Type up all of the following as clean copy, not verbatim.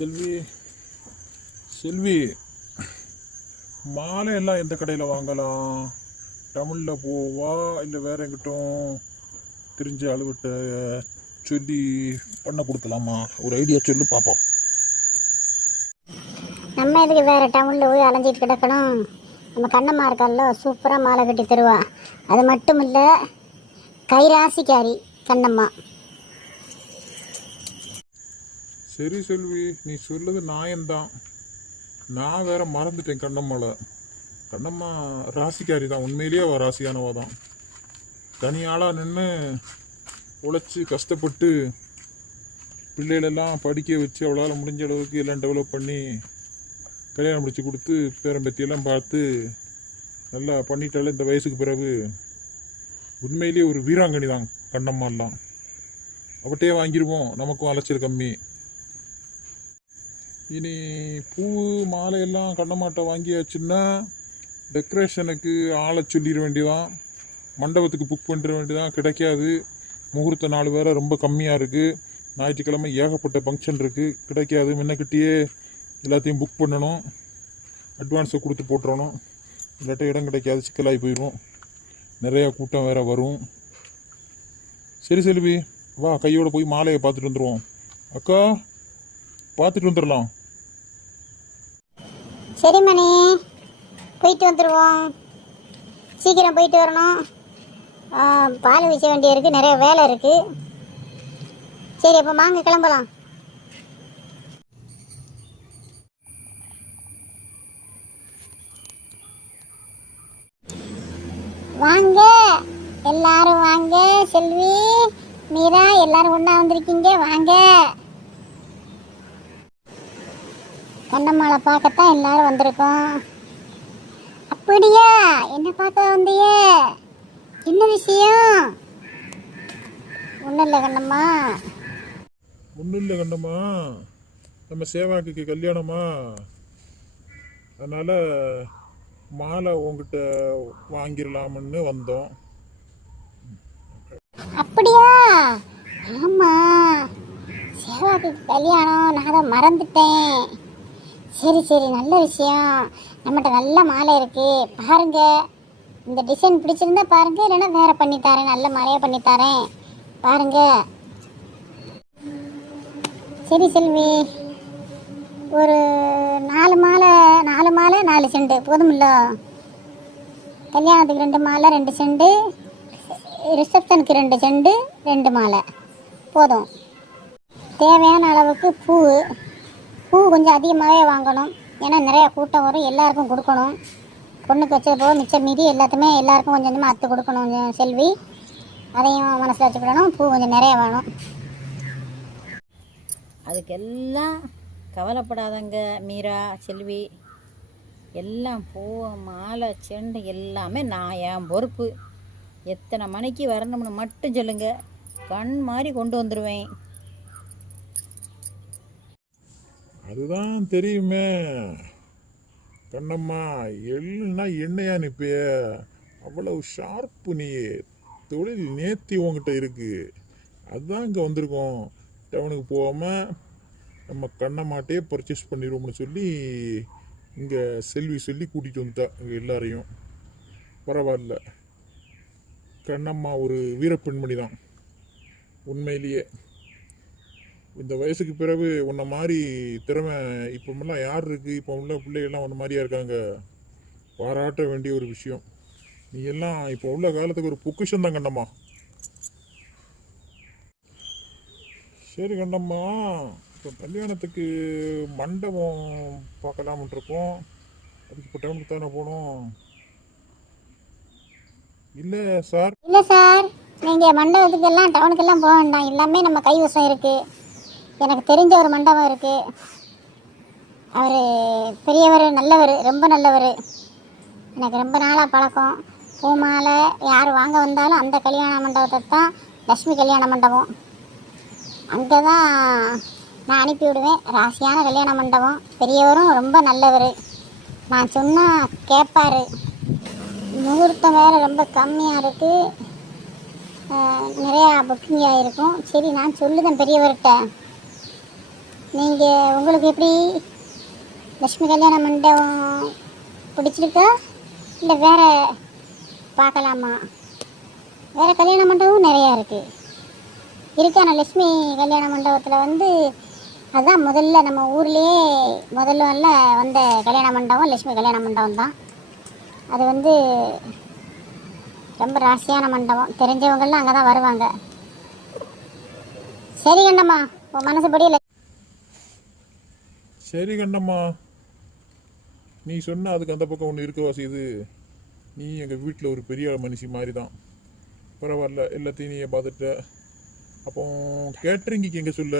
செல்வி செல்வி மாலை எல்லாம் எந்த கடையில் வாங்கலாம்? டவுனில் போவா இல்லை வேற எங்கிட்டும் தெரிஞ்ச அளவுகிட்ட சொல்லி பண்ண கொடுக்கலாமா? ஒரு ஐடியா சொல்லி பார்ப்போம். நம்ம இதுக்கு வேற டவுனில் போய் அலைஞ்சிட்டு கிடக்கணும். நம்ம கண்ணம்மா இருக்கால, சூப்பராக மாலை கட்டி தருவா. அது மட்டும் இல்லை, கைராசிக்காரி கண்ணம்மா. சரி செல்வி, நீ சொல்லுது நியாயம்தான். நான் வேற மறந்துட்டேன். கண்ணம்மா ராசிக்காரி தான், உண்மையிலேயே அவள் ராசியானவ தான். தனியாளாக நின்று உழைச்சி கஷ்டப்பட்டு பிள்ளைகளெல்லாம் படிக்க வச்சு அவளால் முடிஞ்ச அளவுக்கு எல்லாம் டெவலப் பண்ணி கல்யாணம் முடிச்சு கொடுத்து பேரம்பத்தியெல்லாம் பார்த்து நல்லா பண்ணிட்டால இந்த வயசுக்கு பிறகு உண்மையிலேயே ஒரு வீராங்கனி தான் கண்ணம்மாலாம். அவட்டையே வாங்கிடுவோம், நமக்கும் அலைச்சல் கம்மி. இனி பூ மாலையெல்லாம் கண்ணம்மாட்டை வாங்கியாச்சுன்னா டெக்கரேஷனுக்கு ஆளை சொல்லிட வேண்டியதான், மண்டபத்துக்கு புக் பண்ணிட வேண்டியதான். கிடைக்காது, முகூர்த்த நாள் வேறு ரொம்ப கம்மியாக இருக்குது. ஞாயிற்றுக்கிழமை ஏகப்பட்ட ஃபங்க்ஷன் இருக்குது, கிடைக்காது. முன்னக்கிட்டேயே எல்லாத்தையும் புக் பண்ணணும், அட்வான்ஸை கொடுத்து போட்டுறணும். இல்லாட்ட இடம் கிடைக்காது, சிக்கலாகி போயிடும். நிறையா கூட்டம் வேறு வரும். சரி செல்வி, வா கையோடு போய் மாலையை பார்த்துட்டு வந்துடுவோம். அக்கா, பார்த்துட்டு வந்துடலாம். சரி மணி, போயிட்டு வந்துடுவோம். சீக்கிரம் போயிட்டு வரணும். பால் வீச வேண்டிய இருக்குது, நிறைய வேலை இருக்குது. சரி, அப்போ வாங்க கிளம்பலாம். வாங்க எல்லாரும் வாங்க. செல்வி, மீரா எல்லாரும் ஒன்றா வந்திருக்கீங்க, வாங்க. கண்ணம்மாளை பார்க்கத்தான் எல்லாரும் வந்திருக்கோம். அப்படியா, என்ன பார்க்க வந்திய? என்ன விஷயம்? ஒன்றும் இல்லை கண்ணம்மா. ஒன்றும் இல்லை கண்ணம்மா, நம்ம சேவாக்கு கல்யாணமா, அதனால் மாலை உங்ககிட்ட வாங்கிடலாம்னு வந்தோம். அப்படியா? ஆமா, சேவாக்கு கல்யாணம், நான் அதை மறந்துட்டேன். சரி சரி, நல்ல விஷயம். நம்மகிட்ட நல்ல மாலை இருக்கு, பாருங்க. இந்த டிசைன் பிடிச்சிருந்தா பாருங்க, இல்லைன்னா வேற பண்ணித்தாரேன், நல்ல மாலையாக பண்ணித்தாரேன், பாருங்க. சரி செல்வி, ஒரு 4 மாலை 4 செண்டு போதுமில்ல? கல்யாணத்துக்கு 2 மாலை 2 செண்டு, ரிசப்ஷனுக்கு 2 செண்டு 2 மாலை போதும். தேவையான அளவுக்கு பூ கொஞ்சம் அதிகமாகவே வாங்கணும், ஏன்னா நிறையா கூட்டம் வரும், எல்லாருக்கும் கொடுக்கணும். பொண்ணுக்கு வச்சது போக மிச்சம் மீதி எல்லாத்துமே எல்லாருக்கும் கொஞ்சம் கொஞ்சமாக அறுத்து கொடுக்கணும் செல்வி. அதையும் மனசில் வச்சுக்கிடணும். பூ கொஞ்சம் நிறைய வேணும். அதுக்கெல்லாம் கவலைப்படாதங்க மீரா, செல்வி. எல்லாம் பூ மாலை செண்டு எல்லாமே நான் என் பொறுப்பு. எத்தனை மணிக்கு வரணும்னு மட்டும் சொல்லுங்க, கண் மாதிரி கொண்டு வந்துடுவேன். அதுதான் தெரியுமே கண்ணம்மா, எள்ளுன்னா எண்ணெயா நிற்பிய, அவ்வளவு ஷார்ப்பு. நீ தொழில் நேர்த்தி உங்ககிட்ட இருக்கு, அதுதான் இங்கே வந்திருக்கோம். டவுனுக்கு போகாமல் நம்ம கண்ணம்மாட்டையே பர்ச்சேஸ் பண்ணிடுவோம்னு சொல்லி இங்கே செல்வி சொல்லி கூட்டிகிட்டு வந்துட்டா எல்லாரையும். பரவாயில்ல, கண்ணம்மா ஒரு வீரப்பெண்மணி தான் உண்மையிலேயே. இந்த வயசுக்கு பிறகு உன்ன மாதிரி திறமை இப்போமெல்லாம் யார் இருக்குது? இப்போ உள்ள பிள்ளைகள்லாம் உன்ன மாதிரியா இருக்காங்க, பாராட்ட வேண்டிய ஒரு விஷயம். நீ எல்லாம் இப்போ உள்ள காலத்துக்கு ஒரு பொக்கிஷம் தான் கண்ணம்மா. சரி கண்ணம்மா, இப்போ கல்யாணத்துக்கு மண்டபம் பார்க்கலாம்னு இருக்கோம். அதுக்கு இப்போ டவுனுக்கு தானே போகணும். இல்லை சார், நீங்கள் மண்டபத்துக்கெல்லாம் டவுனுக்கெல்லாம் போக வேண்டாம், எல்லாமே நம்ம கைவசம் இருக்குது. எனக்கு தெரிஞ்ச ஒரு மண்டபம் இருக்குது. அவர் பெரியவர், நல்லவர், ரொம்ப நல்லவர். எனக்கு ரொம்ப நாளாக பழக்கம். பூ மாலை யார் வாங்க வந்தாலும் அந்த கல்யாண மண்டபத்தை தான், லக்ஷ்மி கல்யாண மண்டபம், அங்கே தான் நான் அனுப்பி விடுவேன். ராசியான கல்யாண மண்டபம், பெரியவரும் ரொம்ப நல்லவர். நான் சொன்னால் கேட்பார். முகூர்த்தம் வேறு ரொம்ப கம்மியாக இருக்குது, நிறையா புக்கிங் ஆகிருக்கும். சரி, நான் சொல்லுதேன் பெரியவர்கிட்ட. நீங்கள் உங்களுக்கு எப்படி லக்ஷ்மி கல்யாண மண்டபம் பிடிச்சிருக்கா இல்லை வேறு பார்க்கலாமா? வேறு கல்யாண மண்டபமும் நிறையா இருக்குது. ஆனால் லக்ஷ்மி கல்யாண மண்டபத்தில் வந்து அதுதான் முதல்ல நம்ம ஊர்லேயே முதல்ல வந்த கல்யாண மண்டபம் லக்ஷ்மி கல்யாண மண்டபம் தான். அது வந்து ரொம்ப ராசியான மண்டபம், தெரிஞ்சவங்கெல்லாம் அங்கே தான் வருவாங்க. சரி கண்ணம்மா, உன் மனசுபடி சரி கண்ணம்மா, நீ சொன்ன அதுக்கு அந்த பக்கம் ஒன்று இருக்கவா செய்யுது. நீ எங்கள் வீட்டில் ஒரு பெரிய மனுஷி மாதிரி தான். பரவாயில்ல, எல்லாத்தையும் நீயே பார்த்துட்ட. அப்போ கேட்ரிங்க்கு எங்கே சொல்ல?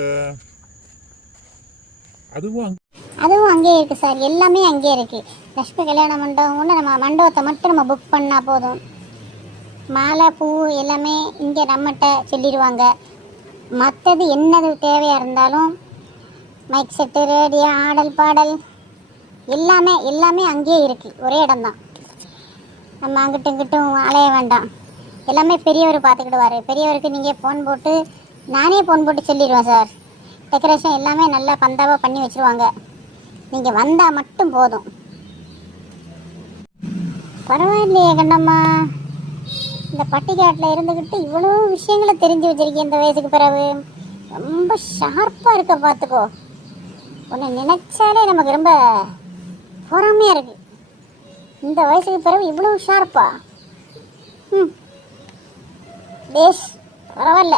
அதுவும் அங்கேயே இருக்குது சார், எல்லாமே அங்கேயே இருக்குது. லக்ஷ்மி கல்யாண மண்டபம் ஒன்று நம்ம மண்டபத்தை மட்டும் நம்ம புக் பண்ணால் போதும். மாலை பூ எல்லாமே இங்கே நம்மகிட்ட சொல்லிடுவாங்க. மற்றது என்னது தேவையாக இருந்தாலும் மைக் செட்டு, ரேடியோ, ஆடல் பாடல் எல்லாமே அங்கேயே இருக்குது. ஒரே இடம்தான், நம்ம அங்கிட்டும் இங்கிட்டும் அலைய வேண்டாம். எல்லாமே பெரியவர் பார்த்துக்கிடுவார். பெரியவருக்கு நீங்கள் ஃபோன் போட்டு, நானே ஃபோன் போட்டு சொல்லிடுவேன் சார். டெக்கரேஷன் எல்லாமே நல்லா பந்தாவாக பண்ணி வச்சுருவாங்க. நீங்கள் வந்தால் மட்டும் போதும். பரவாயில்லையே கண்ணம்மா, இந்த பட்டிக்காட்டில் இருந்துக்கிட்டு இவ்வளோ விஷயங்களை தெரிஞ்சு வச்சுருக்கேன். இந்த வயசுக்கு பிறகு ரொம்ப ஷார்ப்பாக இருக்க பார்த்துக்கோ. உன்னை நினச்சாலே நமக்கு ரொம்ப பொறாமையாக இருக்குது. இந்த வயசுக்கு பிறகு இவ்வளோ ஷார்ப்பா? பேஷ், பரவாயில்ல.